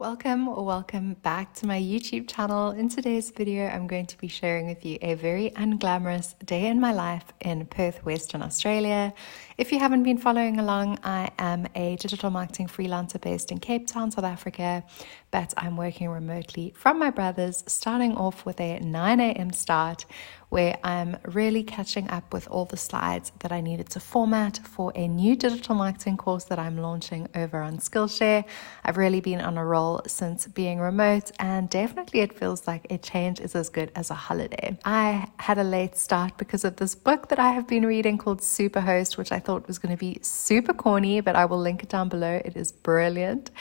Welcome or welcome back to my YouTube channel. In today's video, I'm going to be sharing with you a very unglamorous day in my life in Perth, Western Australia. If you haven't been following along, I am a digital marketing freelancer based in Cape Town, South Africa, but I'm working remotely from my brother's, starting off with a 9 a.m. start, where I'm really catching up with all the slides that I needed to format for a new digital marketing course that I'm launching over on Skillshare. I've really been on a roll since being remote, and definitely it feels like a change is as good as a holiday. I had a late start because of this book that I have been reading called Superhost, which I thought was going to be super corny, but I will link it down below. It is brilliant.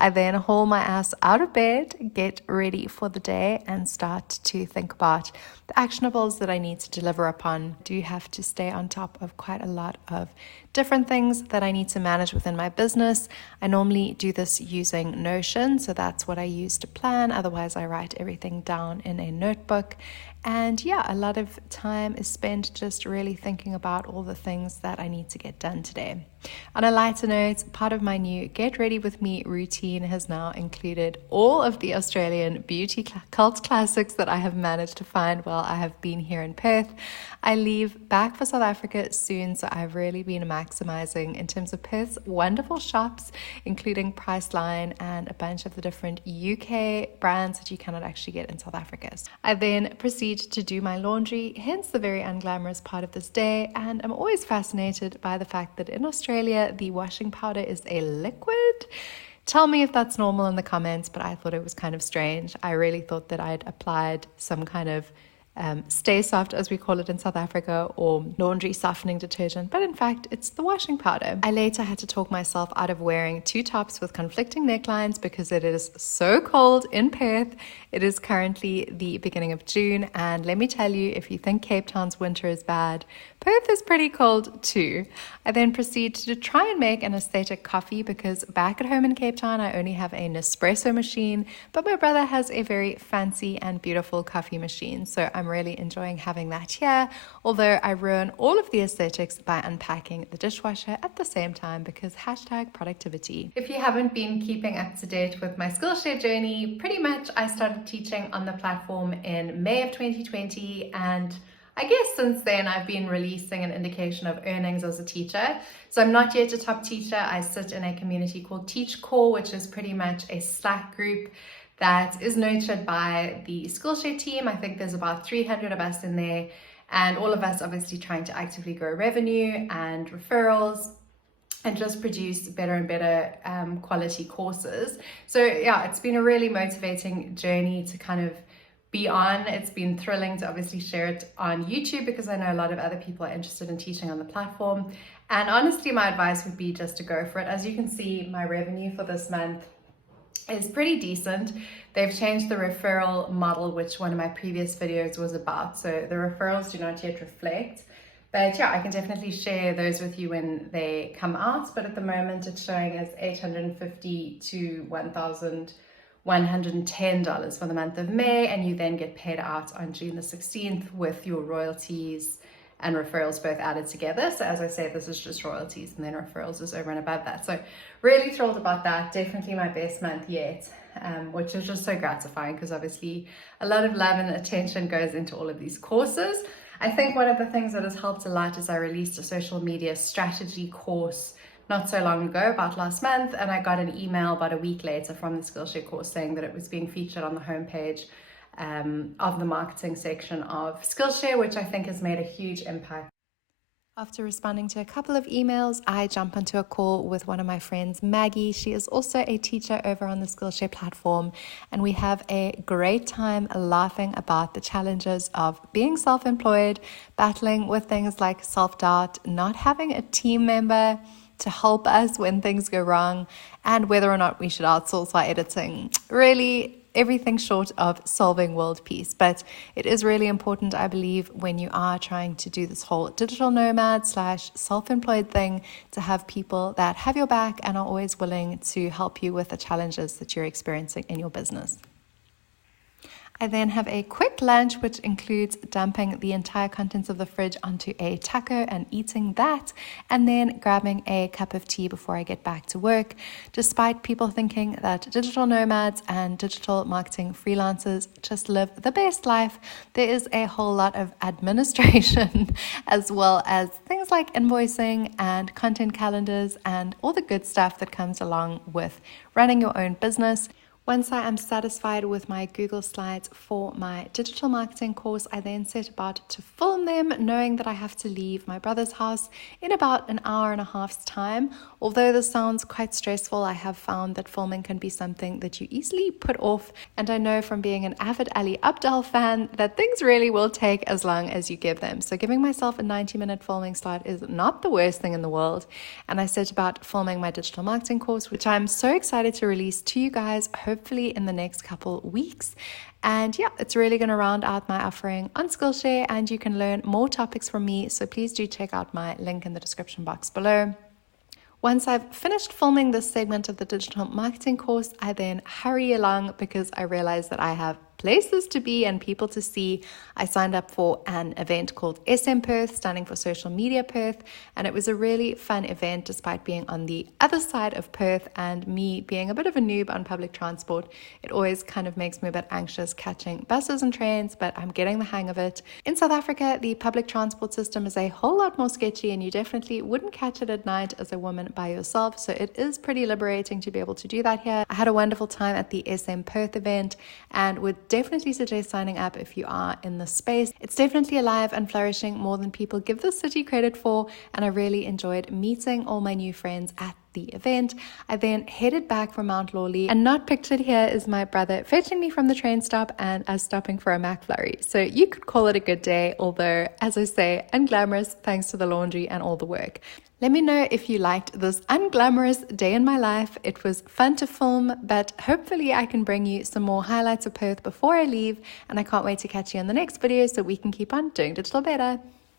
I then haul my ass out of bed, get ready for the day, and start to think about the actionables that I need to deliver upon. I do have to stay on top of quite a lot of different things that I need to manage within my business. I normally do this using Notion, so that's what I use to plan. Otherwise, I write everything down in a notebook. And yeah, a lot of time is spent just really thinking about all the things that I need to get done today. On a lighter note, part of my new Get Ready With Me routine has now included all of the Australian beauty cult classics that I have managed to find while I have been here in Perth. I leave back for South Africa soon, so I've really been maximizing in terms of Perth's wonderful shops, including Priceline and a bunch of the different UK brands that you cannot actually get in South Africa. I then proceed to do my laundry, hence the very unglamorous part of this day, and I'm always fascinated by the fact that in Australia the washing powder is a liquid. Tell me if that's normal in the comments, but I thought it was kind of strange. I really thought that I'd applied some kind of stay soft, as we call it in South Africa, or laundry softening detergent, but in fact it's the washing powder. I later had to talk myself out of wearing two tops with conflicting necklines because it is so cold in Perth. It is currently the beginning of June, and let me tell you, if you think Cape Town's winter is bad, Perth is pretty cold too. I then proceed to try and make an aesthetic coffee because back at home in Cape Town I only have a Nespresso machine, but my brother has a very fancy and beautiful coffee machine, so I'm really enjoying having that here, although I ruin all of the aesthetics by unpacking the dishwasher at the same time because #productivity. If you haven't been keeping up to date with my Skillshare journey, pretty much I started teaching on the platform in May of 2020, and I guess since then I've been releasing an indication of earnings as a teacher. So I'm not yet a top teacher. I sit in a community called Teach Core, which is pretty much a Slack group that is nurtured by the Skillshare team. I think there's about 300 of us in there, and all of us obviously trying to actively grow revenue and referrals and just produce better and better quality courses. So yeah, it's been a really motivating journey to kind of be on. It's been thrilling to obviously share it on YouTube because I know a lot of other people are interested in teaching on the platform. And honestly, my advice would be just to go for it. As you can see, my revenue for this month is pretty decent. They've changed the referral model, which one of my previous videos was about. So the referrals do not yet reflect. But yeah, I can definitely share those with you when they come out. But at the moment, it's showing as $850 to $1,110 for the month of May, and you then get paid out on June the 16th with your royalties and referrals both added together. So as I say, this is just royalties, and then referrals is over and above that. So really thrilled about that. Definitely my best month yet, which is just so gratifying because obviously a lot of love and attention goes into all of these courses. I think one of the things that has helped a lot is I released a social media strategy course not so long ago, about last month, and I got an email about a week later from the Skillshare course saying that it was being featured on the homepage of the marketing section of Skillshare, which I think has made a huge impact. After responding to a couple of emails, I jump onto a call with one of my friends, Maggie. She is also a teacher over on the Skillshare platform, and we have a great time laughing about the challenges of being self-employed, battling with things like self-doubt, not having a team member to help us when things go wrong, and whether or not we should outsource our editing. Really, everything short of solving world peace. But it is really important, I believe, when you are trying to do this whole digital nomad / self-employed thing, to have people that have your back and are always willing to help you with the challenges that you're experiencing in your business. I then have a quick lunch, which includes dumping the entire contents of the fridge onto a taco and eating that, and then grabbing a cup of tea before I get back to work. Despite people thinking that digital nomads and digital marketing freelancers just live the best life, there is a whole lot of administration as well as things like invoicing and content calendars and all the good stuff that comes along with running your own business. Once I am satisfied with my Google Slides for my digital marketing course, I then set about to film them, knowing that I have to leave my brother's house in about an hour and a half's time. Although this sounds quite stressful, I have found that filming can be something that you easily put off. And I know from being an avid Ali Abdaal fan that things really will take as long as you give them. So giving myself a 90-minute filming slot is not the worst thing in the world. And I set about filming my digital marketing course, which I'm so excited to release to you guys, hopefully in the next couple weeks. And yeah, it's really going to round out my offering on Skillshare, and you can learn more topics from me. So please do check out my link in the description box below. Once I've finished filming this segment of the digital marketing course, I then hurry along because I realize that I have places to be and people to see. I signed up for an event called SM Perth, standing for Social Media Perth, and it was a really fun event despite being on the other side of Perth and me being a bit of a noob on public transport. It always kind of makes me a bit anxious catching buses and trains, but I'm getting the hang of it. In South Africa, the public transport system is a whole lot more sketchy, and you definitely wouldn't catch it at night as a woman by yourself, so it is pretty liberating to be able to do that here. I had a wonderful time at the SM Perth event and would definitely suggest signing up if you are in the space. It's definitely alive and flourishing more than people give the city credit for, and I really enjoyed meeting all my new friends at the event. I then headed back from Mount Lawley, and not pictured here is my brother fetching me from the train stop and us stopping for a McFlurry. So you could call it a good day, although, as I say, unglamorous thanks to the laundry and all the work. Let me know if you liked this unglamorous day in my life. It was fun to film, but hopefully I can bring you some more highlights of Perth before I leave, and I can't wait to catch you in the next video so we can keep on doing digital better.